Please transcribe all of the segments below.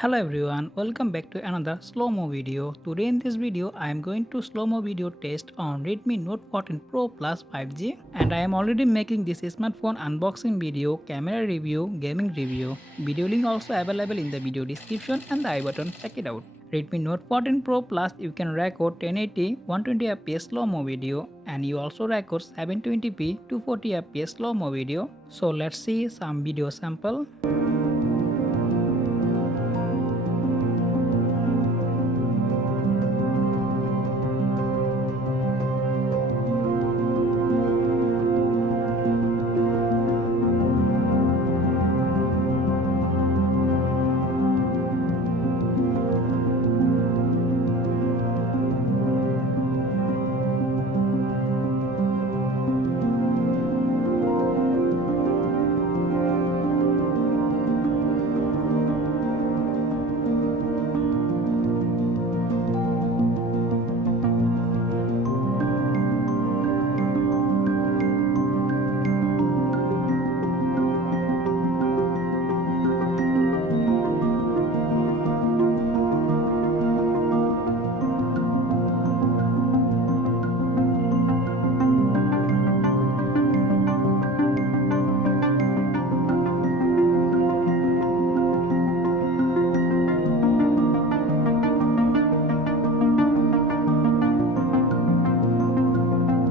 Hello everyone, welcome back to another slow-mo video. Today in this video, I am going to slow-mo video test on Redmi Note 14 Pro Plus 5G, and I am already making this smartphone unboxing video, camera review, gaming review. Video link also available in the video description and the I button, check it out. Redmi Note 14 Pro Plus you can record 1080 120fps slow-mo video, and you also record 720p 240fps slow-mo video. So let's see some video sample.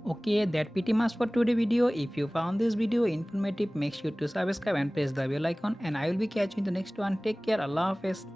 Okay, that pretty much for today video. If you found this video informative, make sure to subscribe and press the bell icon, and I will be catching you in the next one. Take care. Allah Hafiz.